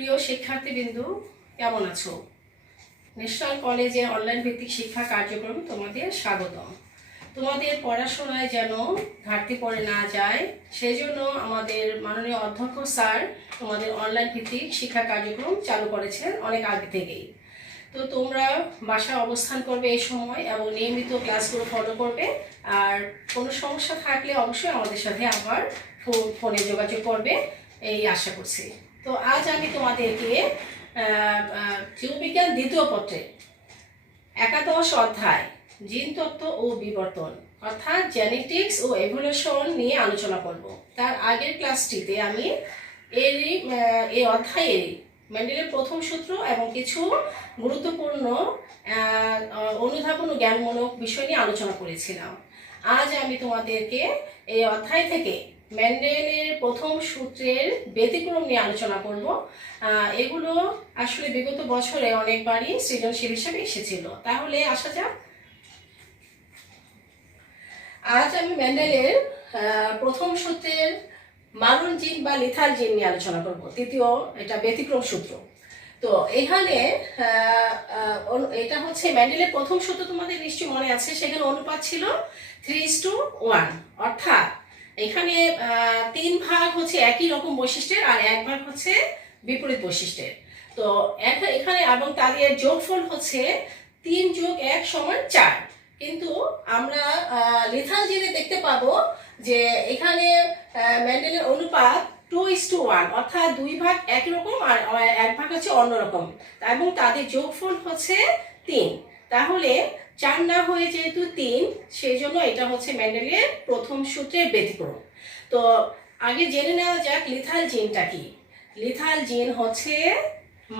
প্রিয় শিক্ষার্থীবৃন্দু, কেমন আছো? ন্যাশনাল কলেজে অনলাইন ভিত্তিক শিক্ষা কার্যক্রম তোমাদের স্বাগতম। তোমাদের পড়াশোনায় যেন ঘাটতি পড়ে না যায়, সেই জন্য আমাদের মাননীয় অধ্যক্ষ স্যার তোমাদের অনলাইন ভিত্তিক শিক্ষা কার্যক্রম চালু করেছেন অনেক আগে থেকেই। তো তোমরা বাসায় অবস্থান করবে এই সময় এবং নিয়মিত ক্লাসগুলো ফলো করবে। আর কোনো সমস্যা থাকলে অবশ্যই আমাদের সাথে আবার ফোনে যোগাযোগ করবে, এই আশা করছি। তো আজ আমি তোমাদেরকে জীববিজ্ঞান দ্বিতীয় পত্রে একাদশ অধ্যায় জিনতত্ত্ব ও বিবর্তন অর্থাৎ জেনেটিক্স ও এভলিউশন নিয়ে আলোচনা করব। তার আগের ক্লাসটিতে আমি এই অধ্যায়ের মেন্ডেলের প্রথম সূত্র এবং কিছু গুরুত্বপূর্ণ অনুধাবন ও জ্ঞানমূলক বিষয় নিয়ে আলোচনা করেছিলাম। আজ আমি তোমাদেরকে এই অধ্যায় থেকে মেন্ডেলের প্রথম সূত্রের ব্যতিক্রম নিয়ে আলোচনা করব। এগুলো আসলে বিগত বছরে অনেকবারই সৃজনশীল হিসেবে এসেছিল। তাহলে আসা যাক। আজ আমি মেন্ডেলের প্রথম সূত্রের মারণ জিন বা লিথাল জিন নিয়ে আলোচনা করব। তৃতীয় এটা ব্যতিক্রম সূত্র। তো এখানে এটা হচ্ছে মেন্ডেলের প্রথম সূত্র, তোমাদের নিশ্চয়ই মনে আছে, সেখানে অনুপাত ছিল 3:1, অর্থাৎ এখানে 3 ভাগ হচ্ছে একই রকম বৈশিষ্ট্যের আর 1 ভাগ হচ্ছে বিপরীত বৈশিষ্ট্যের। তো এখানে এবং তাদের যোগফল হচ্ছে 3 + 1 = 4। কিন্তু আমরা লিথাল জিনে দেখতে পাবো যে এখানে মেন্ডেলের অনুপাত 2:1, অর্থাৎ 2 ভাগ একই রকম আর 1 ভাগ হচ্ছে অন্যরকম, এবং তাদের যোগফল হচ্ছে 3। তাহলে 4 না হয়ে যেহেতু 3, সেই জন্য এটা হচ্ছে মেন্ডেলের প্রথম সূত্রের ব্যতিক্রম। তো আগে জেনে নেওয়া যাক লিথাল জিনটা কি। লিথাল জিন হচ্ছে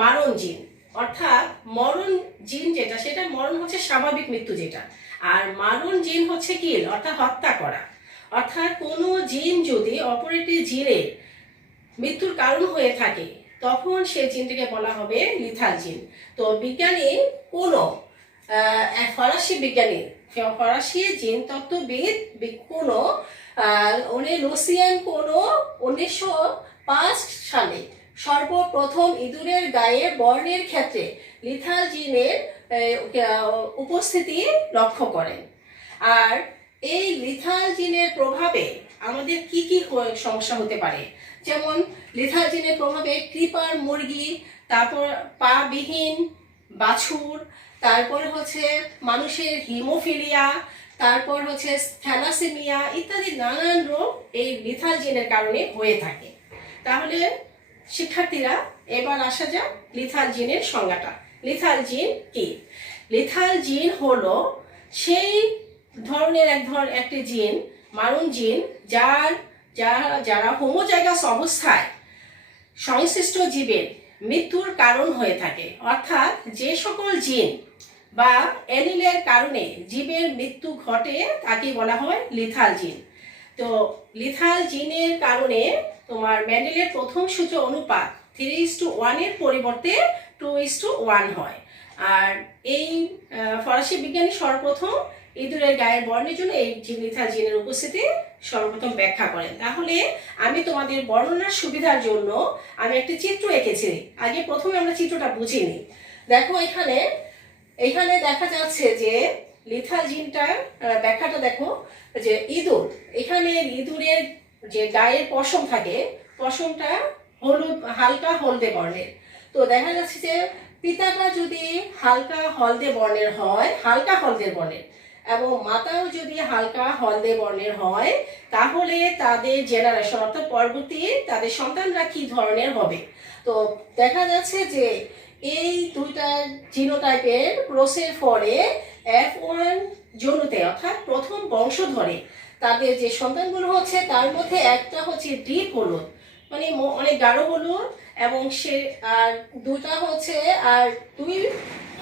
মারণ জিন, অর্থাৎ মরণ জিন যেটা, সেটা মরণ হচ্ছে স্বাভাবিক মৃত্যু যেটা, আর মারণ জিন হচ্ছে কিল অর্থাৎ হত্যা করা। অর্থাৎ কোনো জিন যদি অপর একটি জিনের মৃত্যুর কারণ হয়ে থাকে তখন সেই জিনটিকে বলা হবে লিথাল জিন। তো বিজ্ঞানী কোনো ফরাসি বিজ্ঞানী, ফরাসি জিনতত্ত্ববিদ কোনো উনি লুসিয়ান কোনো 1905 সালে সর্বপ্রথম ইঁদুরের গায়ে বর্ণের ক্ষেত্রে লিথাল জিনের উপস্থিতি লক্ষ্য করেন। আর এই লিথাল জিনের প্রভাবে আমাদের কি কি সমস্যা হতে পারে, যেমন লিথাল জিনের প্রভাবে ক্রিপার মুরগি, তারপর পাবিহীন বাছুর, তারপর হচ্ছে মানুষের হিমোফিলিয়া, তারপর হচ্ছে থ্যালাসেমিয়া ইত্যাদি নানান রোগ এই লিথাল জিনের কারণে হয়ে থাকে। তাহলে শিক্ষার্থীরা এবার আসা যাক লিথাল জিনের সংজ্ঞাটা। লিথাল জিন কি? লিথাল জিন হলো সেই ধরনের একটি জিন, মারণ জিন, যারা হোমোজাইগাস অবস্থায় সংশ্লিষ্ট জীবের মৃত্যুর কারণ হয়ে থাকে। অর্থাৎ যে সকল জিন বা অ্যালিলের কারণে জীবের মৃত্যু ঘটে তাকে বলা হয় লিথাল জিন। তো লিথাল জিনের কারণে তোমার মেন্ডেলের প্রথম সূত্র অনুপাত 3:1 এর পরিবর্তে 2:1 হয়। আর এই ফরাসি বিজ্ঞানী সর্বপ্রথম ইঁদুরের গায়ের বর্ণের জন্য এই লিথাল জিনের উপস্থিতি সর্বপ্রথম ব্যাখ্যা করেন। তাহলে আমি তোমাদের বর্ণনার সুবিধার জন্য আমি একটি চিত্র এঁকেছি। আগে প্রথমে আমরা চিত্রটা বুঝিনি। দেখো এখানে দেখা যাচ্ছে যে লিথাল জিনটার ব্যাখ্যাটা দেখো, যে ইঁদুর, এখানে ইঁদুরের যে গায়ের পশম থাকে, পশমটা হালকা হলদে বর্ণের। তো দেখা যাচ্ছে যে পিতাটা যদি হালকা হলদে বর্ণের হয়, হালকা হলদে বর্ণের, এবং মাতাও যদি হালকা হলদে বর্ণের হয়, তাহলে তাদের জেনারেশন অর্থাৎ পরবর্তী তাদের সন্তানরা কি ধরনের হবে। তো দেখা যাচ্ছে যে এই দুইটা জিনোটাইপের ক্রসের ফলে F1 জনুতে অর্থাৎ প্রথম বংশধরে তাদের যে সন্তানগুলো হচ্ছে তার মধ্যে একটা হচ্ছে ডিপ হলুদ, মানে অনেক গাঢ় হলুদ, এবং সে আর দুটা হচ্ছে আর 2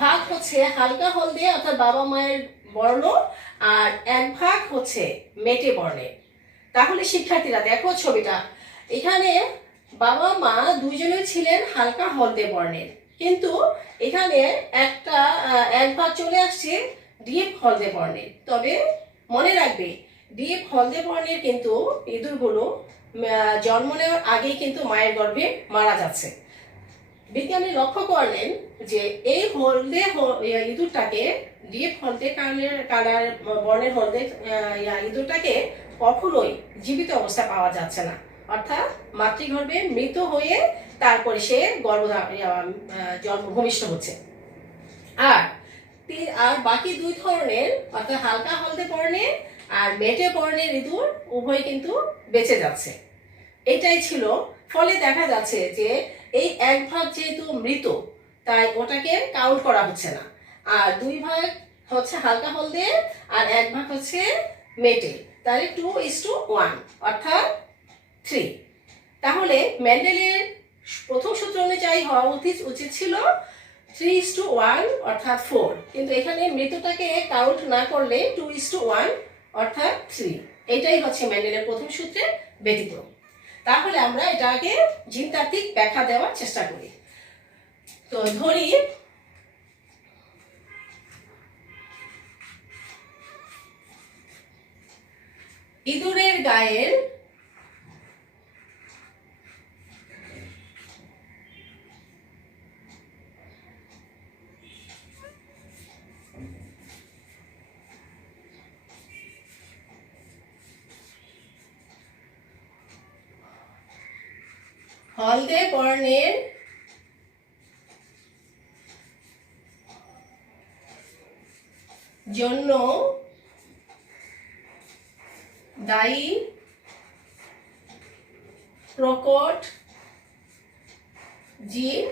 ভাগ হচ্ছে হালকা হলদে অর্থাৎ বাবা মায়ের বর্ণ, আর 1 ভাগ হচ্ছে মেটে বর্ণের। তাহলে শিক্ষার্থীরা দেখো ছবিটা, এখানে বাবা মা দুজনেই ছিলেন হালকা হলদে বর্ণের, কিন্তু এখানে 1 ভাগ চলে আসছে ডিপ হলদে বর্ণের। তবে মনে রাখবে ডিপ হলদে বর্ণের কিন্তু ইঁদুরগুলো জন্ম নেওয়ার আগেই কিন্তু মায়ের গর্ভে মারা যাচ্ছে। বিজ্ঞানী লক্ষ্য করলেন যে এই হলদে ইঁদুরটাকে, ডিপ হলদে কালার বর্ণের হলদে ইঁদুরটাকে কখনোই জীবিত অবস্থায় পাওয়া যাচ্ছে না, অর্থাৎ মাতৃগর্ভে মৃত হয়ে তারপরে সে ভূমিষ্ঠ হচ্ছে। আর আর বাকি দুই ধরনের, অর্থাৎ হালকা হলদে বর্ণের আর মেটে বর্ণের ইঁদুর উভয় কিন্তু বেঁচে যাচ্ছে। এটাই ছিল। ফলে দেখা যাচ্ছে যে এই এক ভাগ যেহেতু মৃত, তাই ওটাকে কাউন্ট করা হচ্ছে না। আর দুই ভাগ হচ্ছে হালকা হলদে আর এক ভাগ হচ্ছে মেটে, তাহলে 2:1 অর্থাৎ 3। তাহলে মেন্ডেলের প্রথম সূত্র অনুযায়ী হওয়া উচিত ছিল 3:1 অর্থাৎ 4, কিন্তু এখানে মৃতটাকে কাউন্ট না করলে 2:1 অর্থাৎ 3। এটাই হচ্ছে মেন্ডেলের প্রথম সূত্রের ব্যতিক্রম। তাহলে আমরা এটাকে জিনতাত্ত্বিক ব্যাখ্যা দেওয়ার চেষ্টা করি। তো ধরি ইঁদুরের গায়ের হলদে বর্ণের জন্য দায়ী প্রকট জিন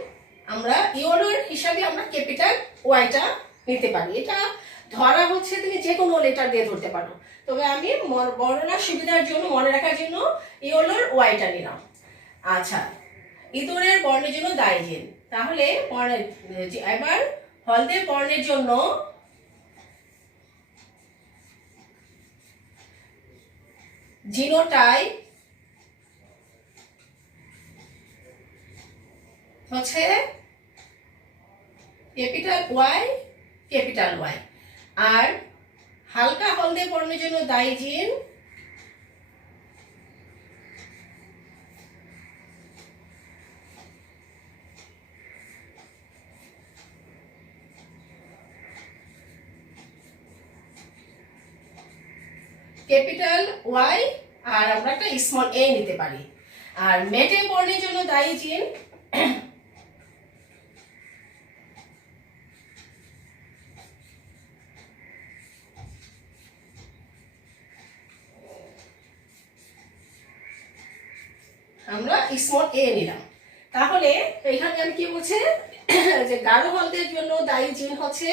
আমরা ইওলোর হিসাবে আমরা ক্যাপিটাল ওয়াইটা নিতে পারি। এটা ধরা হচ্ছে তুমি যে কোনো লেটার দিয়ে ধরতে পারো, তবে আমি বর্ণনার সুবিধার জন্য, মনে রাখার জন্য ইওলোর ওয়াইটা নিলাম। আচ্ছা, ইঁদুরের বর্ণের জন্য দায়ী জিন। তাহলে এবার হলদে বর্ণের জন্য জিনোটাইপ হচ্ছে ক্যাপিটাল ওয়াই ক্যাপিটাল ওয়াই, আর হালকা হলদে বর্ণের জন্য দায়ী জিন ক্যাপিটাল ওয়াই, আর আমরা একটা স্মল এ নিতে পারি। আর মেটে বর্ণের জন্য দায়ী জিন আমরা স্মল এ নিলাম। তাহলে এখানে আমি কি বলছি যে গাঢ় হলদের জন্য দায়ী জিন হচ্ছে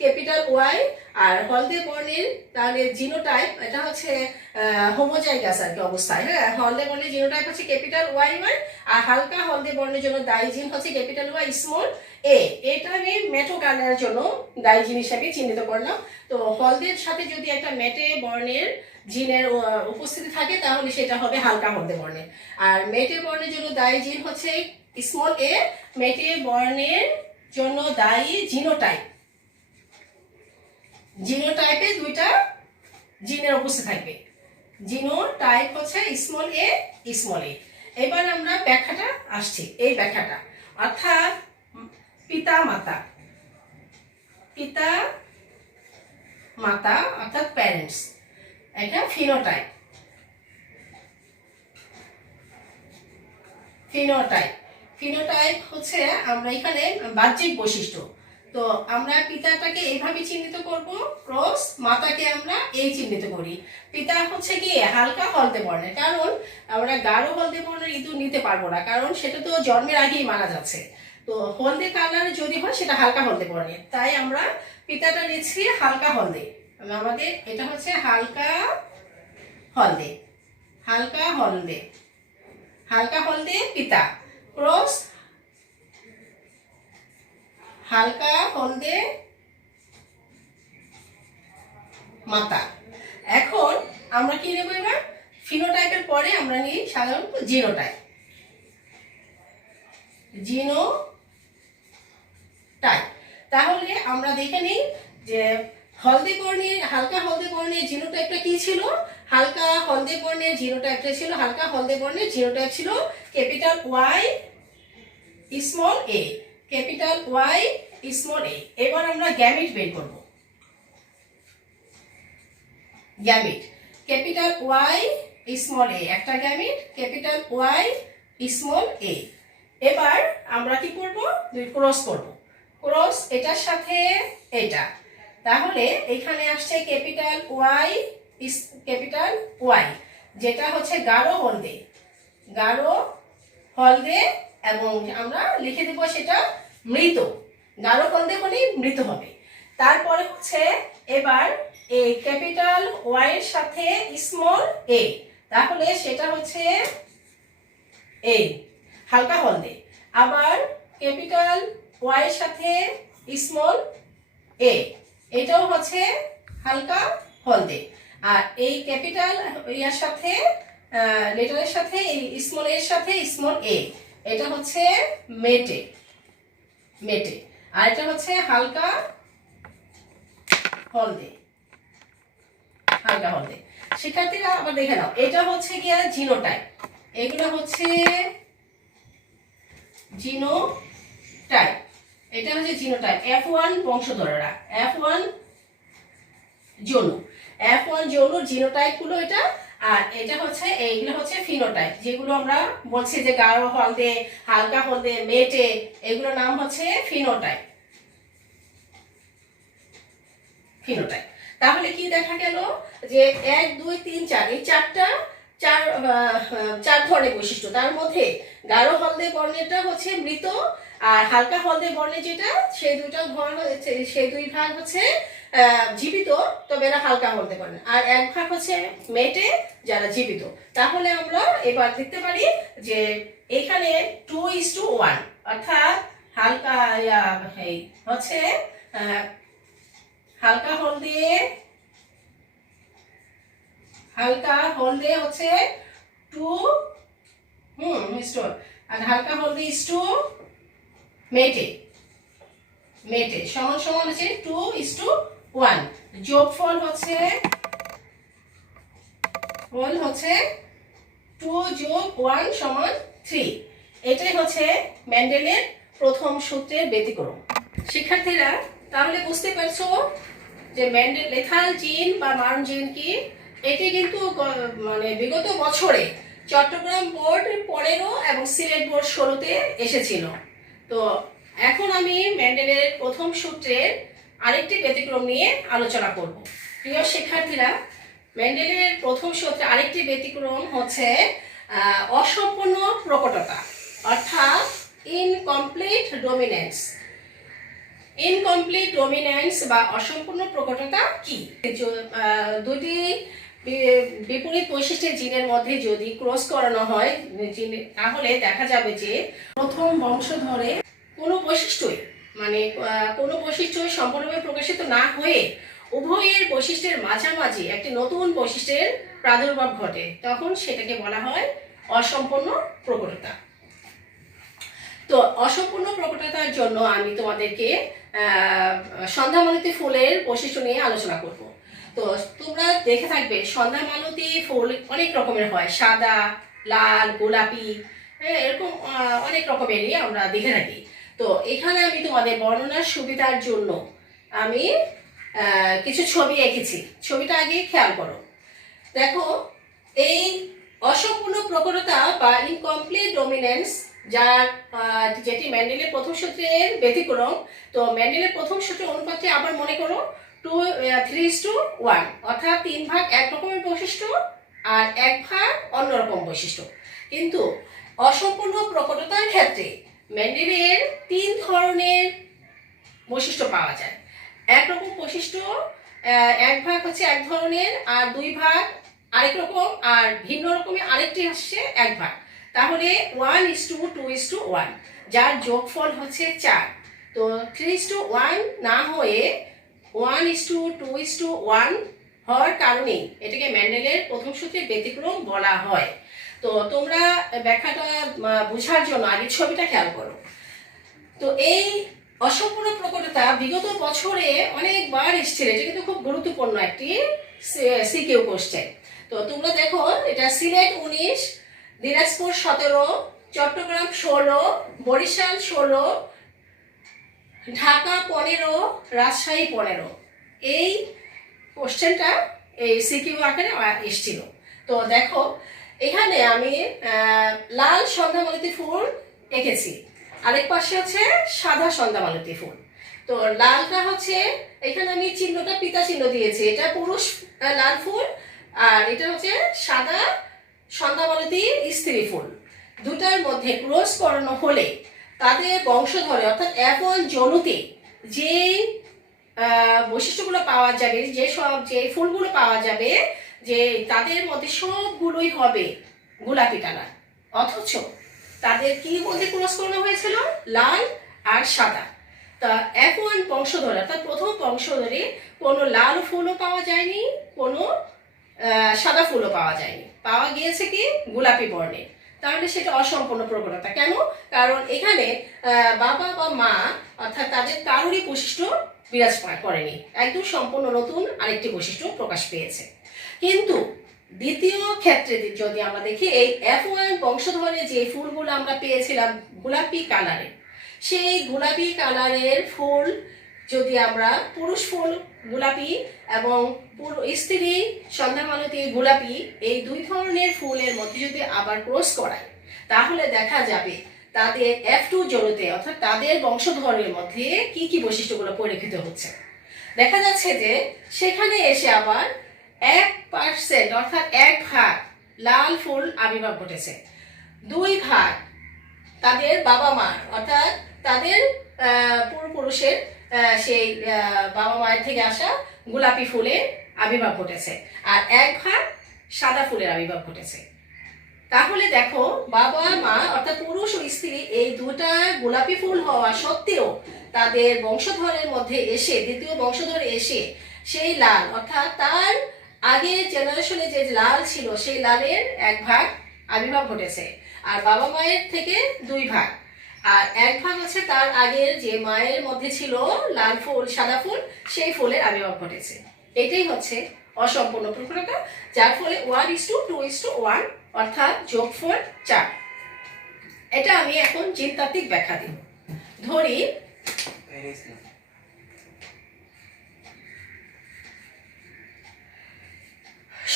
ক্যাপিটাল ওয়াই, আর হলদে বর্ণের তাহলে জিনোটাইপ এটা হচ্ছে হোমোজাইগাস আর কি অবস্থায়। হ্যাঁ, হলদে বর্ণের জিনোটাইপ হচ্ছে ক্যাপিটাল ওয়াই ওয়াই, আর হালকা হলদে বর্ণের জন্য দায়ী জিন হচ্ছে ক্যাপিটাল ওয়াই স্মল এ। এটা আমি মেটো কালারের জন্য দায়ী জিন হিসাবে চিহ্নিত করলাম। তো হলদের সাথে যদি একটা মেটে বর্ণের জিনের উপস্থিতি থাকে তাহলে সেটা হবে হালকা হলদে বর্ণের। আর মেটে বর্ণের জন্য দায়ী জিন হচ্ছে স্মল এ। মেটে বর্ণের জন্য দায়ী জিনোটাইপ, জিনোটাইপে দুইটা জিনের উপস্থিত থাকবে। জিনোটাইপ হচ্ছে স্মল এ স্মল এ। এবার আমরা ব্যাখ্যাটা আসছি, এই ব্যাখ্যাটা অর্থাৎ পিতা মাতা, পিতা মাতা অর্থাৎ প্যারেন্টস, এটা ফিনোটাইপ। ফিনোটাইপ ফিনোটাইপ হচ্ছে আমরা এখানে বাহ্যিক বৈশিষ্ট্য। তো আমরা পিতাটাকে এইভাবে চিহ্নিত করব, ক্রস, মাতাকে আমরা এই চিহ্নিত করি। পিতা হচ্ছে কি হালকা হলদে বর্ণের, কারণ আমরা গাঢ় হলদে বর্ণের ইঁদুর নিতে পারবো না, কারণ সেটা তো জন্মের আগেই মারা যাচ্ছে। তো হলদে কালার যদি হয় সেটা হালকা হলদে বর্ণের, তাই আমরা পিতাটা নিচ্ছি হালকা হলদে। আমাদের এটা হচ্ছে হালকা হলদে, হালকা হলদে, হালকা হলদে পিতা, ক্রস হালকা হলদে মাতা। এখন আমরা কি নেব, এবার ফিনোটাইপের পরে আমরা নিই সাধারণত জিনোটাইপ। জিনোটাইপ তাহলে আমরা দেখে নিই যে হলদে বর্ণের, হালকা হলদে বর্ণের জিনোটাইপটা কি ছিল। হালকা হলদে বর্ণের জিনোটাইপটা ছিল, হালকা হলদে বর্ণের জিনোটাইপ ছিল ক্যাপিটাল ওয়াই স্মল এ, ক্যাপিটাল ওয়াই স্মল এ। এবার আমরা গ্যামিট বের করব। গ্যামিট ক্যাপিটাল ওয়াই স্মল এ, একটা গ্যামিট ক্যাপিটাল ওয়াই স্মল এ। এবার আমরা কি করব, ক্রস করব। ক্রস এটার সাথে এটা, তাহলে এখানে আসছে ক্যাপিটাল ওয়াই যেটা হচ্ছে গাঢ় হলদে, গাঢ় হলদে, এবং আমরা লিখে দেব সেটা মৃত। গাঢ় হলদে হলেই মৃত হবে। তারপরে হচ্ছে এবার এই ক্যাপিটাল ওয়াই এর সাথে স্মল এ, তাহলে সেটা হচ্ছে এ, হালকা হলদে। আবার ক্যাপিটাল ওয়াই এর সাথে স্মল এ, এটাও হচ্ছে হালকা হলদে। আর এই ক্যাপিটাল ইয়ার সাথে লেটারের সাথে এই স্মল এর সাথে স্মল এ, এটা হচ্ছে মেটে, মেটে। আর এটা হচ্ছে হালকা হলদে, হালকা হলদে। শিক্ষার্থীরা আবার দেখে নাও, এটা হচ্ছে গিয়া জিনোটাইপ, এগুলো হচ্ছে জিনোটাইপ, এটা হচ্ছে জিনোটাইপ। F1 বংশধরেরা, F1 যৌন, F1 যৌন জিনোটাইপ গুলো এটা। আর এটা হচ্ছে এইগুলো হচ্ছে ফিনোটাইপ, যেগুলো আমরা বলছি যে গাঢ় হলদে, হালকা হলদে, মেটে, এগুলোর নাম হচ্ছে ফিনোটাইপ, ফিনোটাইপ। তাহলে কি দেখা গেল যে 1 2 3 4 এই চার ধরনের বৈশিষ্ট্য। তার মধ্যে গাঢ় হলদে বর্ণেরটা হচ্ছে মৃত, আর হালকা হলদে বর্ণের যেটা, সেই দুই ভাগ হচ্ছে জীবিত, তবে এরা হালকা হলদে বর্ণ। আর এক ভাগ হচ্ছে মেটে, যারা জীবিত। তাহলে আমরা এবার দেখতে পারি যে এখানে 2:1, অর্থাৎ হালকা হচ্ছে হালকা হলদে হচ্ছে 2 আর হালকা হলদে মেটে, মেটে সমান সমান হচ্ছে 2:1। যোগফল হচ্ছে 2 যোগ 1 সমান 3। এটাই হচ্ছে মেন্ডেলের প্রথম সূত্রের ব্যতিক্রম। শিক্ষার্থীরা তাহলে বুঝতে পারছো যে মেন্ডেল লেথাল জিন বা মারণ জিন কি। এটি কিন্তু মানে বিগত বছরে চট্টগ্রাম বোর্ড 15 এবং সিলেট বোর্ড 16-তে এসেছিল। তো এখন আমি মেন্ডেলের প্রথম সূত্রের আরেকটি ব্যতিক্রম নিয়ে আলোচনা করব। প্রিয় শিক্ষার্থীরা, মেন্ডেলের প্রথম সূত্রে আরেকটি ব্যতিক্রম হচ্ছে অসম্পূর্ণ প্রকটতা, অর্থাৎ ইনকমপ্লিট ডমিনেন্স। ইনকমপ্লিট ডমিনেন্স বা অসম্পূর্ণ প্রকটতা কি? দুটি বিপরীত বৈশিষ্ট্যের জিনের মধ্যে যদি ক্রস করানো হয় তাহলে দেখা যাবে যে প্রথম বংশধরে কোনো বৈশিষ্ট্যই সম্পূর্ণভাবে প্রকাশিত না হয়ে উভয়ের বৈশিষ্ট্যের মাঝামাঝি একটি নতুন বৈশিষ্ট্যের প্রাদুর্ভাব ঘটে, তখন সেটাকে বলা হয় অসম্পূর্ণ প্রকটতা। তো অসম্পূর্ণ প্রকটতার জন্য আমি তোমাদেরকে সন্ধ্যামালতী ফুলের বৈশিষ্ট্য নিয়ে আলোচনা করব। তো তোমরা দেখে থাকবে সন্ধ্যামালতী ফুল অনেক রকমের হয়, সাদা, লাল, গোলাপি, এরকম অনেক রকমেরই আমরা দেখে থাকি। তো এখানে আমি তোমাদের বর্ণনার সুবিধার জন্য আমি কিছু ছবি এঁকেছি। ছবিটা আগে খেয়াল করো। দেখো, এই অসম্পূর্ণ প্রকটতা বা ইনকমপ্লিট ডমিনেন্স, যেটি মেন্ডেলের প্রথম সূত্রের ব্যতিক্রম। তো মেন্ডেলের প্রথম সূত্রের অনুপাতটি আবার মনে করো 3:1, অর্থাৎ 3 ভাগ এক রকমের বৈশিষ্ট্য আর 1 ভাগ অন্যরকম বৈশিষ্ট্য। কিন্তু অসম্পূর্ণ প্রকটতার ক্ষেত্রে মেন্ডেলের 3 ধরনের বৈশিষ্ট্য পাওয়া যায়। একরকম বৈশিষ্ট্য 1 ভাগ হচ্ছে এক ধরনের, আর 2 ভাগ আরেক রকম, আর ভিন্ন রকমের আরেকটি আসছে 1 ভাগ। তাহলে 1:2:1, যার যোগফল হচ্ছে 4। তো 3:1 না হয়ে 1:2:1 হওয়ার কারণে এটাকে মেন্ডেলের প্রথম সূত্রের ব্যতিক্রম বলা হয়। তো তোমরা ব্যাখ্যাটা বোঝার জন্য আগে ছবিটা খেয়াল করো। তো এই অসম্পূর্ণ প্রকটতা বিগত বছরে অনেকবার এসেছিল, এটা কিন্তু খুব গুরুত্বপূর্ণ একটি সিকিউ কোশ্চেন। তো তোমরা দেখো, এটা সিলেট 19, দিনাজপুর 17, চট্টগ্রাম 16, বরিশাল 16, ঢাকা 15, রাজশাহী 15। এই কোশ্চেনটা এই সিকিউ আকারে এসেছিল। তো দেখো এখানে আমি লাল সন্ধ্যামালতী ফুল এঁকেছি, আরেক পাশে হচ্ছে সাদা সন্ধ্যামালতী ফুল। তো লালটা হচ্ছে এখানে আমি চিহ্নটা পিতা চিহ্ন দিয়েছি, এটা পুরুষ লাল ফুল, আর এটা হচ্ছে সাদা সন্ধ্যামালতী স্ত্রী ফুল। দুটার মধ্যে ক্রস করানো হলে তাদের বংশধরে অর্থাৎ F1 জনুতে যে বৈশিষ্ট্যগুলো পাওয়া যাবে, যে ফুলগুলো পাওয়া যাবে, যে তাদের মধ্যে সবগুলোই হবে গোলাপি কালার। অথচ তাদের কি মধ্যে ক্রস করানো হয়েছিল? লাল আর সাদা। তা F1 বংশধরে অর্থাৎ প্রথম বংশধরে কোনো লাল ফুলও পাওয়া যায়নি, কোনো সাদা ফুলও পাওয়া যায়নি, পাওয়া গিয়েছে কি গোলাপি বর্ণের। তাহলে সেটা অসম্পূর্ণ প্রবণতা। কেন? কারণ এখানে বাবা বা মা অর্থাৎ তাদের কারোরই বৈশিষ্ট্য বিরাজ করেনি, একদম সম্পূর্ণ নতুন আরেকটি বৈশিষ্ট্য প্রকাশ পেয়েছে। কিন্তু দ্বিতীয় ক্ষেত্রে যদি আমরা দেখি, এই F1 বংশধরে যে ফুলগুলো আমরা পেয়েছিলাম গোলাপি কালারের, সেই গোলাপি কালারের ফুল যদি আমরা পুরুষ ফুল গোলাপি এবং স্ত্রী সন্ধ্যামালতী গোলাপি, এই দুই ধরনের ফুলের মধ্যে যদি আবার ক্রস করাই, তাহলে দেখা যাবে তাদের F2 জনুতে অর্থাৎ তাদের বংশধরের মধ্যে কি কি বৈশিষ্ট্যগুলো পরিলক্ষিত হচ্ছে। দেখা যাচ্ছে যে সেখানে এসে আবার 1% অর্থাৎ 1 ভাগ লাল ফুল আবির্ভাব ঘটেছে, 2 ভাগ তাদের বাবা মা অর্থাৎ তাদের পূর্বপুরুষের সেই বাবা মায়ের থেকে আসা গোলাপি ফুলের আবির্ভাব ঘটেছে, আর 1 ভাগ সাদা ফুলের আবির্ভাব ঘটেছে। তাহলে দেখো বাবা মা অর্থাৎ পুরুষ ও স্ত্রী এই দুটা গোলাপি ফুল হওয়া সত্ত্বেও তাদের বংশধরের মধ্যে এসে, দ্বিতীয় বংশধরে এসে সেই লাল অর্থাৎ তার আগের জেনারেশনে যে লাল ছিল সেই লালের 1 ভাগ আবির্ভাব ঘটেছে, আর বাবা মায়ের থেকে 2 ভাগ, আর 1 ভাগ হচ্ছে তার আগের যে মায়ের মধ্যে ছিল লাল ফুল সাদা ফুল, সেই ফুলের আবির্ভাব ঘটেছে। এটাই হচ্ছে অসম্পূর্ণ প্রক্রিয়া, যার ফলে 1:2:1 অর্থাৎ যোগফল 4। এটা আমি এখন জিনতাত্ত্বিক ব্যাখ্যা দিব। ধরি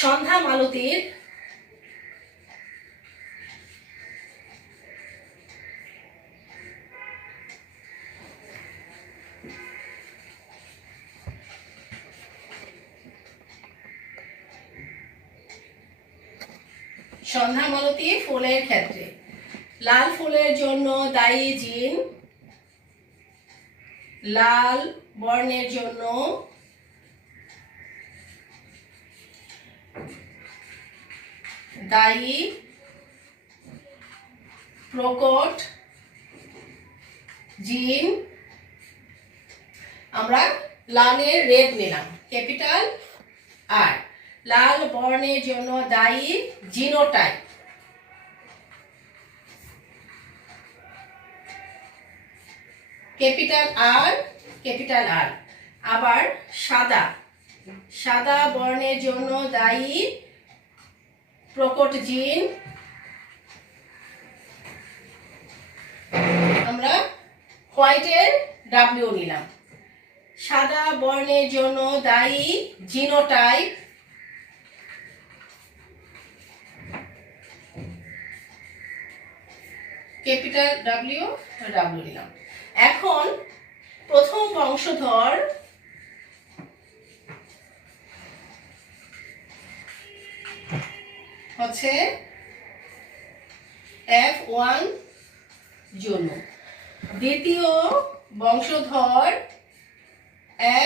সন্ধ্যামালতীর ফুলের ক্ষেত্রে লাল ফুলের জন্য দায়ী জিন, লাল বর্ণের জন্য দায়ী প্রকট জিন, আমরা লালের রেড নিলাম ক্যাপিটাল আর, লাল বর্ণের জন্য দায়ী genotype, capital R capital R. আবার সাদা বর্ণের জন্য দায়ী প্রকট জিন, আমরা হোয়াইটের ডাব্লিউ নিলাম। সাদা বর্ণের জন্য দায়ী জিনোটাইপ, ক্যাপিটাল ডাব্লিউ নিলাম। এখন প্রথম বংশধর হচ্ছে F1 জন্য, দ্বিতীয় বংশধর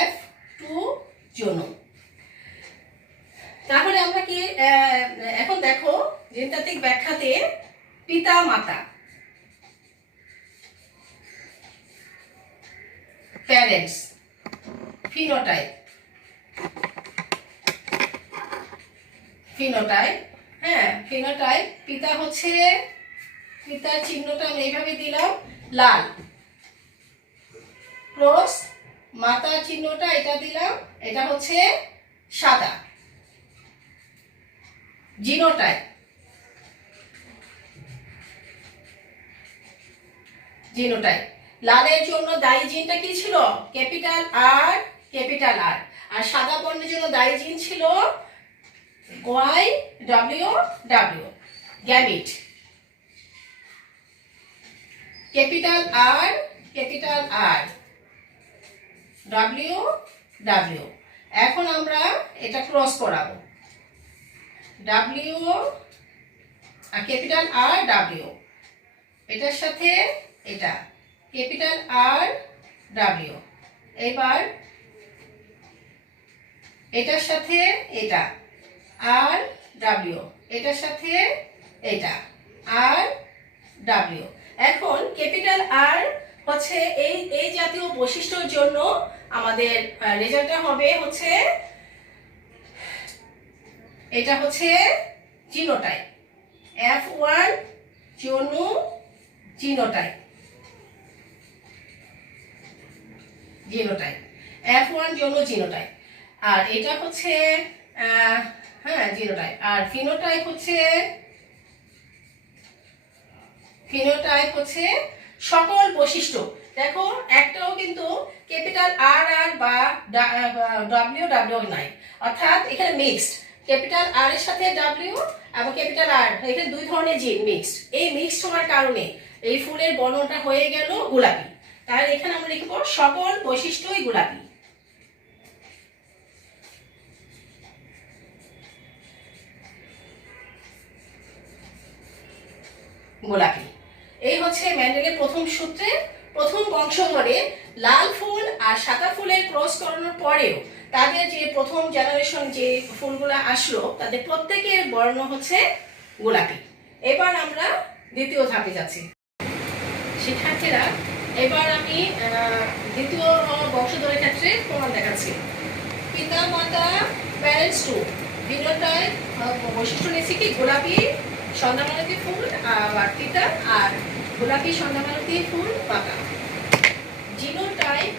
F2 জন্য। তাহলে আমরা কি এখন দেখো জিনতাত্ত্বিক ব্যাখ্যাতে পিতা মাতা প্যারেন্টস, ফিনোটাইপ, হ্যাঁ ফিনোটাইপ। পিতা হচ্ছে, পিতার চিহ্নটা আমি এইভাবে দিলাম লাল, ক্রস, মাতার চিহ্নটা এটা দিলাম, এটা হচ্ছে সাদা, জিনোটাইপ। জিনোটাইপ। লালের জন্য দায়ী জিনটা কি ছিল? ক্যাপিটাল আর ক্যাপিটাল আর। আর সাদা বর্ণের জন্য দায়ী জিন ছিল Y W W, gamete. Capital R W W. এখন আমরা এটা ক্রস করাবো, ডব্লিউ আর ক্যাপিটাল আর ডব্লিউ, এটার সাথে এটা ক্যাপিটাল আর ডব্লিউ। এবার এটার সাথে এটা আর ডব্লিউ, এটার সাথে এটা আর ডব্লিউ। এখন ক্যাপিটাল আর হচ্ছে এই এই জাতীয় বৈশিষ্ট্যের জন্য আমাদের রেজাল্টটা হবে হচ্ছে এটা হচ্ছে জিনোটাইপ, F1 জনু জিনোটাইপ, F1 জনু জিনোটাইপ। আর এটা হচ্ছে হ্যাঁ জিনোটাইপ। আর ফিনোটাইপ হচ্ছে সকল বৈশিষ্ট্য। দেখো একটাও কিন্তু ক্যাপিটাল আর আর বা ডব্লিউ ডব্লিউ নাই, অর্থাৎ এখানে মিক্সড ক্যাপিটাল আর এর সাথে ডব্লিউ এবং ক্যাপিটাল আর, এখানে দুই ধরনের জিন মিক্সড। এই মিক্সড হওয়ার কারণে এই ফুলের বর্ণটা হয়ে গেল গোলাপি। তাহলে এখানে আমরা লিখব সকল বৈশিষ্ট্যই গোলাপি। গোলাপি। এই হচ্ছে মেন্ডেলের প্রথম সূত্রে প্রথম বংশধরে লাল ফুল আর সাদা ফুলের ক্রস করানোর পরেও তাদের যে প্রথম জেনারেশন যে ফুলগুলো আসলো তাদের প্রত্যেকের বর্ণ হচ্ছে গোলাপি। এবার আমরা দ্বিতীয় ধাপে যাচ্ছি শিক্ষার্থীরা। এবার আমি দ্বিতীয় বংশধরের ক্ষেত্রে প্রমাণ দেখাচ্ছি। পিতা মাতা প্যারেন্টস টু জিনোটাইপ বৈশিষ্ট্য নিয়েছি কি গোলাপি সন্ধ্যামালতী ফুল আর পিতা, আর গোলাপি সন্ধ্যামালতী ফুল পাতা। জিনোটাইপ,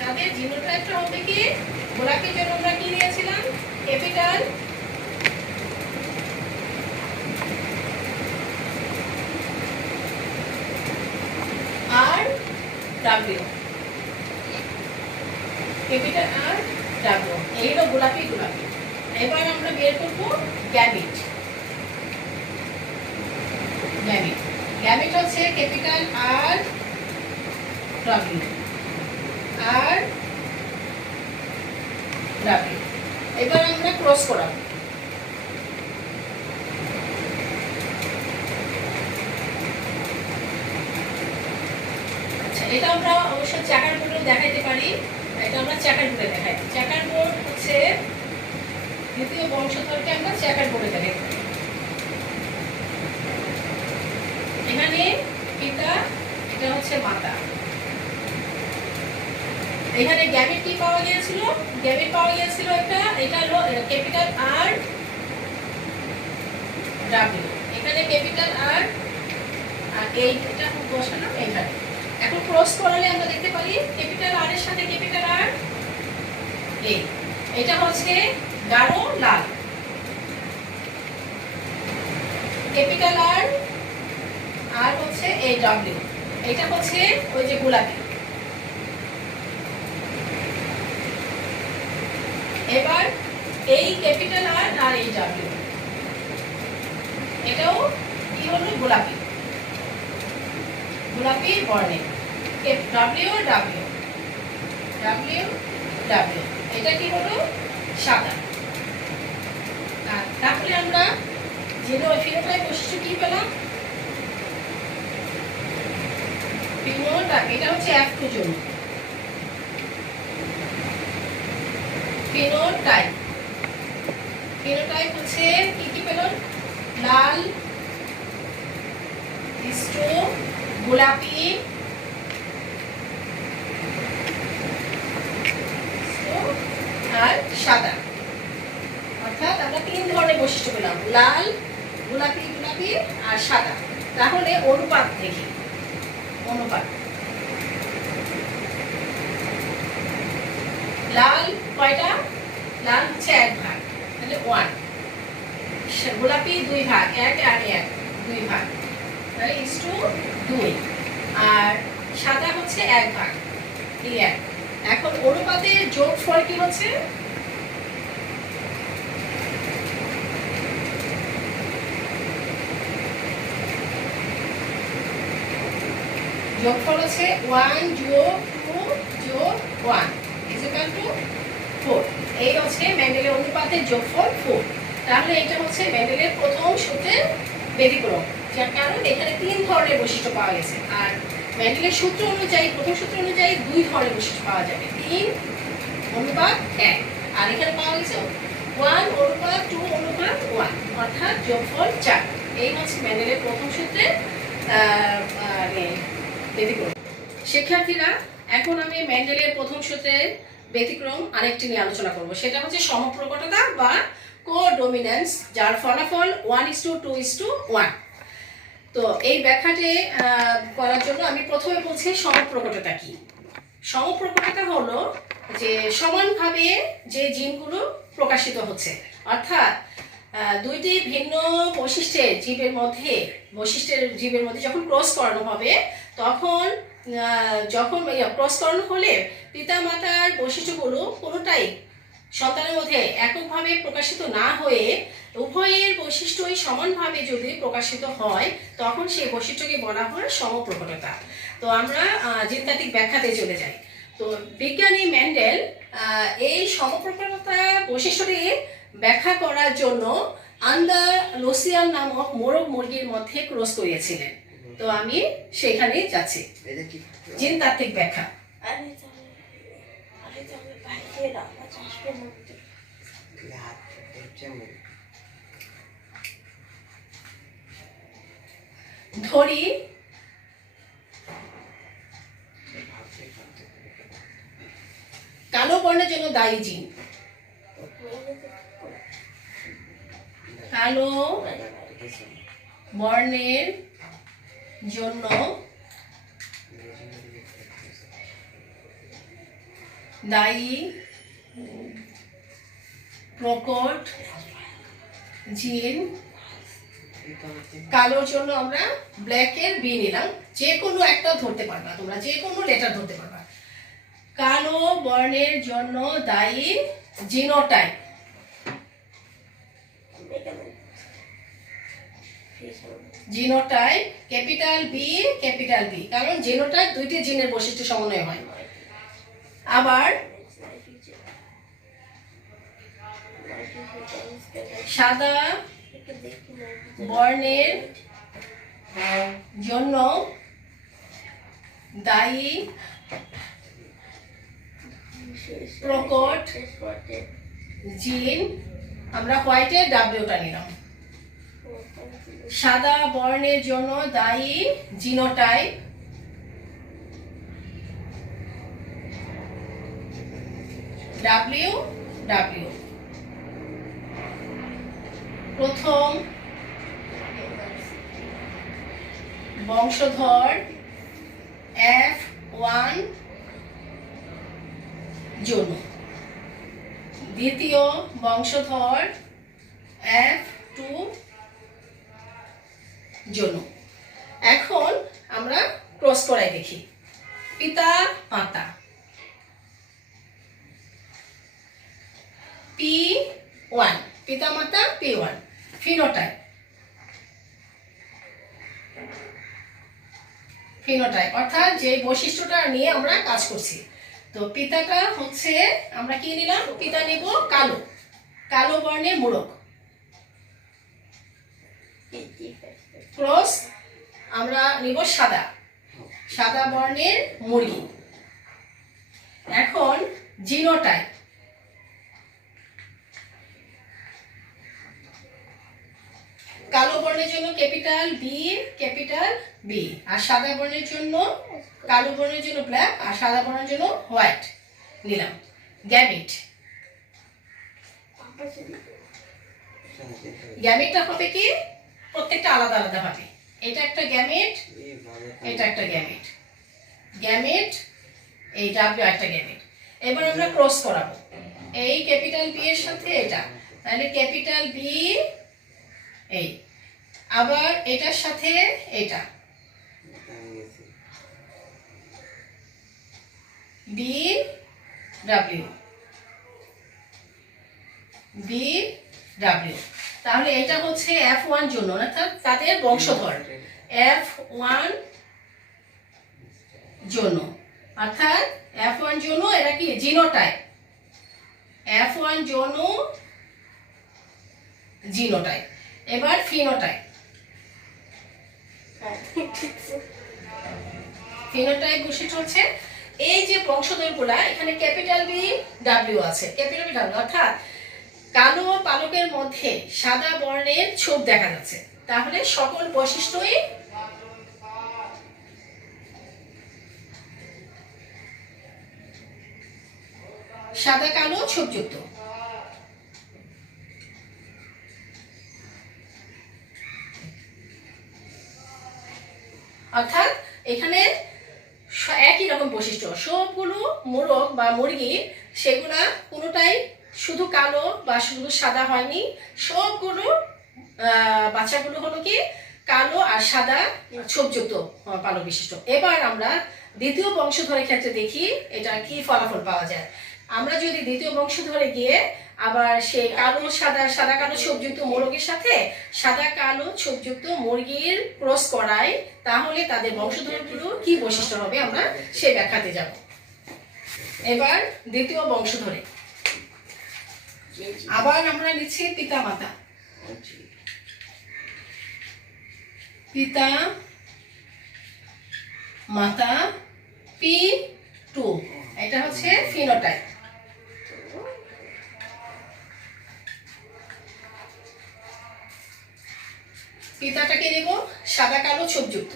তাদের জিনোটাইপটা হবে কি গোলাপির জন্য আমরা কি নিয়েছিলাম capital R W, capital R W, এই হলো গোলাপি। এবার আমরা বের করবো গ্যামিট। গ্যামিট হচ্ছে capital R W R W. এবার আমরা ক্রস করাবো। আচ্ছা, এটা আমরা অবশ্য চাকার বোর্ডে দেখাইতে পারি। এটা আমরা চাকার বোর্ডে দেখাই। চাকার বোর্ড হচ্ছে দ্বিতীয় বংশধরকে আমরা চাকার বোর্ডে দেখাই। এখানে পিতা, এটা হচ্ছে মাতা। এখানে গ্যামিট কি পাওয়া গিয়েছিল? গ্যামিট পাওয়া গিয়েছিল এটা হলো ক্যাপিটাল আর ডব্লিউ। এখানে ক্যাপিটাল আর এইটা বসানো এখানে। এখন ক্রস করালে আমরা দেখতে পারি ক্যাপিটাল আর এর সাথে ক্যাপিটাল আর এটা হচ্ছে গাঢ় লাল। ক্যাপিটাল আর হচ্ছে এই ডব্লিউ, এটা হচ্ছে ওই যে গোলাপি। এবার এই ক্যাপিটাল আর এই ডব্লিউ, এটাও কি হলো গোলাপি বর্ণে। ডব্লিউ ডব্লিউ ডব্লিউ ডব্লিউ, এটা কি হলো সাদা। তাহলে আমরা ফিনোটাইপ বৈশিষ্ট্য কি পেলাম? ফিনোটাইপ এটা হচ্ছে F2 জন্য। ফিনোটাইপ হচ্ছে কি পেলাম? লাল, গোলাপি, আর সাদা। অর্থাৎ আমরা তিন ধরনের বৈশিষ্ট্য পেলাম, লাল, গোলাপি আর সাদা। তাহলে অনুপাত দেখি। অনুপাত লাল কয়টা? লাল হচ্ছে 1 ভাগ, তাহলে 1। গোলাপি 2 ভাগ, 1 আর 1 2 ভাগ। তাহলে ইস টু 2, আর সাদা হচ্ছে 1 ভাগ। ক্লিয়ার? এখন অনুপাতের যোগফল কি হচ্ছে? যোগফল হচ্ছে 1 যোগ 2 যোগ 1 ইকুয়াল টু 4। এই হচ্ছে মেন্ডেলের অনুপাতের যোগফল 4। তাহলে এটা হচ্ছে মেন্ডেলের প্রথম সূত্রের ব্যতিক্রম, যার কারণ এখানে 3 ধরনের বৈশিষ্ট্য পাওয়া গেছে। আর মেন্ডেলের সূত্র অনুযায়ী, প্রথম সূত্র অনুযায়ী 2 ধরনের বৈশিষ্ট্য পাওয়া যাবে, 3 অনুপাত 1। আর এখানে পাওয়া গেছে 1 অনুপাত 2 অনুপাত 1, অর্থাৎ যোগফল 4। এই হচ্ছে মেন্ডেলের প্রথম সূত্রের ব্যতিক্রম। শিক্ষার্থীরা, এখন আমি মেন্ডেলের প্রথম সূত্রের ব্যতিক্রম আরেকটি নিয়ে আলোচনা করব। সেটা হচ্ছে সমপ্রকটতা বা কোডমিনেন্স, যার ফলাফল 1:2:1। তো এই ব্যাখ্যাটি করার জন্য আমি প্রথমে বলছি সমপ্রকটতা কি। সমপ্রকটতা হলো যে সমানভাবে যে জিনগুলো প্রকাশিত হচ্ছে, অর্থাৎ দুইটি ভিন্ন বৈশিষ্ট্যের জীবের মধ্যে যখন ক্রস করানো হবে, তখন ক্রস করানো হলে পিতা মাতার বৈশিষ্ট্যগুলো কোনোটাই সন্তানের মধ্যে এককভাবে প্রকাশিত না হয়ে উভয়ের বৈশিষ্ট্যই সমানভাবে যদি প্রকাশিত হয়, তখন সেই বৈশিষ্ট্যকে বলা হয় সমপ্রকটতা। তো আমরা জিনতাত্ত্বিক ব্যাখ্যাতে চলে যাই। তো বিজ্ঞানী মেন্ডেল এই সমপ্রকটতা বৈশিষ্ট্যটি ব্যাখ্যা করার জন্য আন্দালুসিয়ান নামক মোরগ মুরগির মধ্যে ক্রস করিয়েছিলেন। তো আমি সেখানে যাচ্ছি। জিনতাত্ত্বিক ব্যাখ্যা। ধরি কালো বর্ণের জন্য দায়ী জিন, কালো বর্ণের জন্য দায়ী প্রকট জিন। কালোর জন্য আমরা ব্ল্যাকের বি নিলাম, যে কোনো একটা ধরতে পারবা, তোমরা যে কোনো লেটার ধরতে পারবা। কালো বর্ণের জন্য দায়ী জিনোটাইপ। জিনোটাইপ ক্যাপিটাল বি, কারণ জিনোটাইপ দুইটি জিনের বৈশিষ্ট্য সমন্বয় হয়। আবার সাদা বর্ণের জন্য দায়ী প্রকট জিন, আমরা হোয়াইটের ডাব্লিউটা নিলাম। সাদা বর্ণের জন্য দায়ী জিনোটাইপ, ডাব্লিউ। প্রথম বংশধর F1 যৌন, দ্বিতীয় বংশধর F2 যৌন। এখন আমরা ক্রস করাই দেখি। পিতা মাতা P1, পিতা মাতা P1। ফিনোটাইপ অর্থাৎ যে বৈশিষ্ট্যটা নিয়ে আমরা কাজ করছি। তো পিতাটা হচ্ছে আমরা কি নিলাম? পিতা নিব কালো বর্ণের মোরগ। ক্রস আমরা নিব সাদা বর্ণের মুরগি। এখন জিনোটাইপ, কালো বর্ণের জন্য ক্যাপিটাল বি, আর সাদা বর্ণের জন্য, কালো বর্ণের জন্য ব্ল্যাক, আর সাদা বর্ণের জন্য হোয়াইট নিলাম। গ্যামেটটা হবে কি প্রত্যেকটা আলাদা আলাদা হবে। এটা একটা গ্যামেট, এটা একটা গ্যামেট, এই ডাব্লিউ একটা গ্যামেট। এবার আমরা ক্রস করাবো এই ক্যাপিটাল বি এর সাথে এটা, তাহলে ক্যাপিটাল বি এই আবার এটার সাথে এটা বি ডাব্লিউ বি ডাব্লিউ। তাহলে এটা হচ্ছে F1 জন্য, অর্থাৎ তাদের বংশধর F1 জন্য, অর্থাৎ F1 জন্য এরা কি জিনোটাইপ, F1 জন্য জিনোটাইপ। এবার ফিনোটাইপ, ফিনোটাইপ বৈশিষ্ট্য হচ্ছে এই যে বংশধরগুলা, এখানে ক্যাপিটাল বি ডাব্লিউ আছে, ক্যাপিটাল বি ডাব্লিউ, অর্থাৎ কালো পালকের মধ্যে সাদা বর্ণের ছোপ দেখা যাচ্ছে, তাহলে সকল বৈশিষ্ট্যই সাদা কালো ছোপযুক্ত। অর্থাৎ এখানে একই রকম বৈশিষ্ট্য, সবগুলো মোরগ বা মুরগি সেগুলা কোনোটাই শুধু কালো বা শুধু সাদা হয়নি, সবগুলো বাচ্চাগুলো হলো কি কালো আর সাদা ছোপযুক্ত পালক বিশিষ্ট। এবার আমরা দ্বিতীয় বংশধরের ক্ষেত্রে দেখি এটা কি ফলাফল পাওয়া যায়। আমরা যদি দ্বিতীয় বংশধরে গিয়ে আবার সেই কালো সাদা, সাদা কালো ছোপযুক্ত মোরগের সাথে সাদা কালো ছোপযুক্ত মুরগির ক্রস করাই, তাহলে তাদের বংশধরগুলো কি বৈশিষ্ট্য হবে আমরা সে ব্যাখ্যাতে যাব। এবার দ্বিতীয় বংশধরে আবার আমরা নিচ্ছি পিতা মাতা, পিতা মাতা P2, এটা হচ্ছে ফিনোটাইপ। পিতাটাকে নেব সাদা কালো ছোপযুক্ত,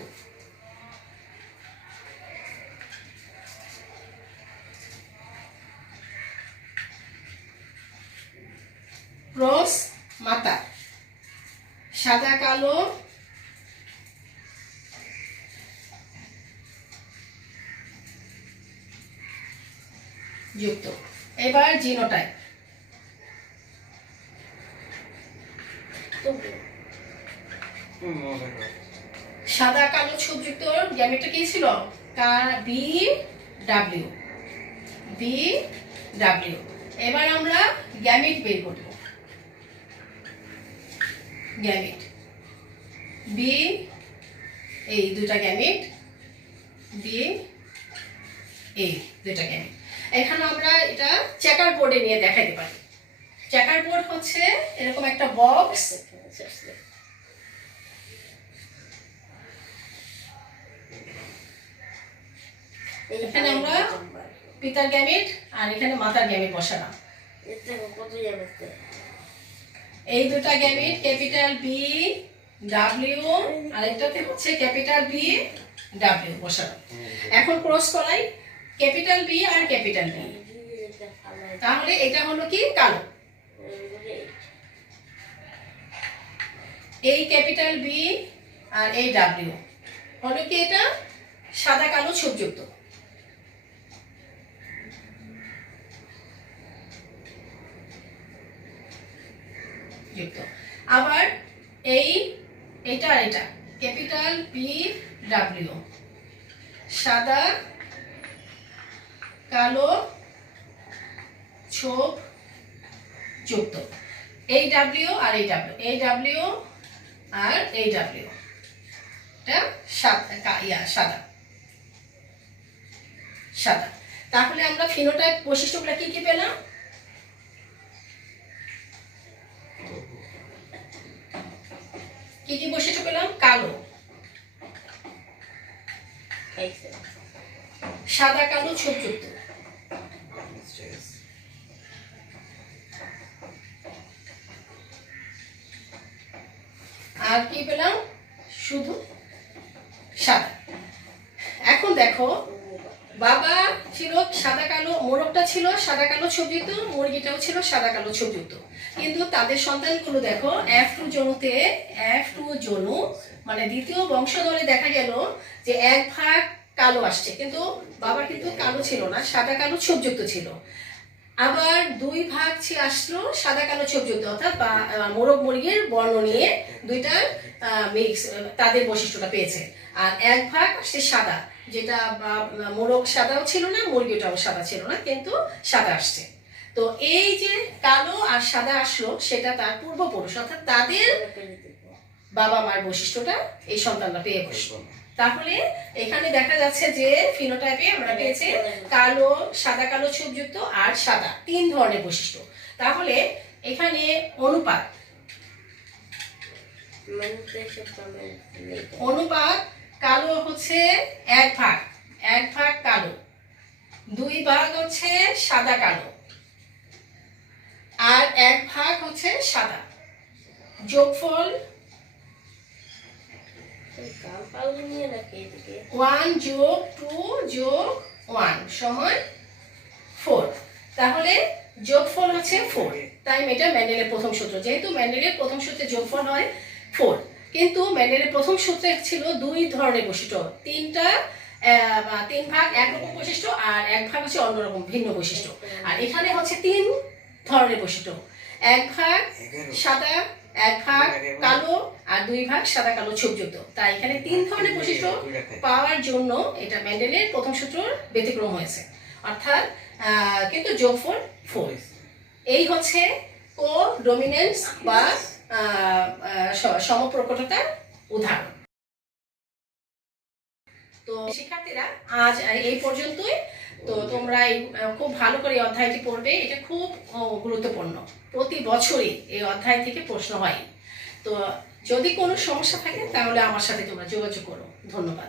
ক্রস মাতা সাদা কালো যুক্ত। এবার জিনোটাইপ, সাদা কালো ছোপযুক্ত গ্যামেটটা কি ছিল, বি ডাব্লিউ বি ডাব্লিউ। এবার আমরা গ্যামেট বের করব, গ্যামেট বি, এই দুটা গ্যামেট বি, এই দুটা গ্যামেট। এখানে আমরা এটা চেকার বোর্ডে নিয়ে দেখাতে পারি। চেকার বোর্ড হচ্ছে এরকম একটা বক্স, এখানে আমরা পিতার গ্যামেট আর এখানে মাতার গ্যামেট বসালাম। এই দুটা গ্যামেট ক্যাপিটাল বি ডাব্লিউ আর এটাতে হচ্ছে ক্যাপিটাল বি ডাব্লিউ বসালাম। এখন ক্রস করাই ক্যাপিটাল বি আর ক্যাপিটাল বি, তাহলে এটা হলো কি কালো। এই ক্যাপিটাল বি আর এই ডাব্লিউ হলো কি এটা সাদা কালো ছোপযুক্ত। আবার এটা আর এটা ক্যাপিটাল বি ডাব্লিউ সাদা কালো ছোপ যুক্ত। এই ডাব্লিউ আর এই ডাব্লিউ, এই ডাব্লিউ আর এই ডাব্লিউ, এটা সাদা সাদা। তাহলে আমরা ফিনোটাইপ বৈশিষ্ট্যগুলো কি কি পেলাম, কি কি বৈশিষ্ট্য পেলাম, কালো, সাদা কালো ছোপযুক্ত, আর কি পেলাম শুধু সাদা। এখন দেখো বাবা ছিল সাদা কালো, মোরগটা ছিল সাদা কালো ছোপযুক্ত, মুরগিটাও ছিল সাদা কালো ছোপযুক্ত, কিন্তু তাদের সন্তানগুলো দেখো F2 জনুতে, F2 জনু মানে দ্বিতীয় বংশধরে দেখা গেল যে এক ভাগ কালো আসছে, কিন্তু বাবা কিন্তু কালো ছিল না, সাদা কালো ছোপযুক্ত ছিল। আবার 2 ভাগ আসলো সাদা কালো ছোপ যুক্ত, অর্থাৎ মোরগ মুরগির বর্ণ নিয়ে দুইটা মিক্স তাদের বৈশিষ্ট্যটা পেয়েছে। আর 1 ভাগ আসছে সাদা, যেটা মোরগ সাদাও ছিল না, মুরগিটাও সাদা ছিল না, কিন্তু সাদা আসছে। তো এই যে কালো আর সাদা আসলো, সেটা তার পূর্বপুরুষ, অর্থাৎ তাদের বাবা মার বৈশিষ্ট্যটা এই সন্তানরা পেয়ে বসলো। তাহলে এখানে দেখা যাচ্ছে যে ফিনোটাইপে আমরা পেয়েছি কালো, সাদা কালো ছোপযুক্ত আর সাদা, 3 ধরনের বৈশিষ্ট্য। তাহলে এখানে অনুপাত কালো হচ্ছে 1 ভাগ কালো, 2 ভাগ হচ্ছে সাদা কালো, আর 1 ভাগ হচ্ছে সাদা। যোগফল 1 যোগ 2 যোগ 1 সমান 4। তাহলে যোগফল হচ্ছে 4। তাই এটা মেন্ডেলের প্রথম সূত্র। যেহেতু মেন্ডেলের প্রথম সূত্রে যোগফল হয় 4, কিন্তু মেন্ডেলের প্রথম সূত্রে ছিল 2 ধরনের বৈশিষ্ট্য, 3 ভাগ একরকম বৈশিষ্ট্য আর 1 ভাগ হচ্ছে অন্যরকম ভিন্ন বৈশিষ্ট্য। আর এখানে হচ্ছে 3 ধরনের বৈশিষ্ট্য, 1 ভাগ সাদা, 1 ভাগ কালো আর 2 ভাগ সাদা কালো ছোপযুক্ত। তাই এখানে 3 ধরনের বৈশিষ্ট্য পাওয়ার জন্য এটা মেন্ডেলের প্রথম সূত্রের ব্যতিক্রম হয়েছে, অর্থাৎ কিন্তু যোগফল 4। এই হচ্ছে কো-ডমিনেন্স বা সমপ্রকটতার উদাহরণ। তো শিক্ষার্থীরা, আজ এই পর্যন্তই। তো তোমরা খুব ভালো করে এই অধ্যায়টি পড়বে, এটা খুব গুরুত্বপূর্ণ। প্রতি বছরই এই অধ্যায় থেকে প্রশ্ন হয়। তো যদি কোনো সমস্যা থাকে তাহলে আমার সাথে তোমরা যোগাযোগ করো। ধন্যবাদ।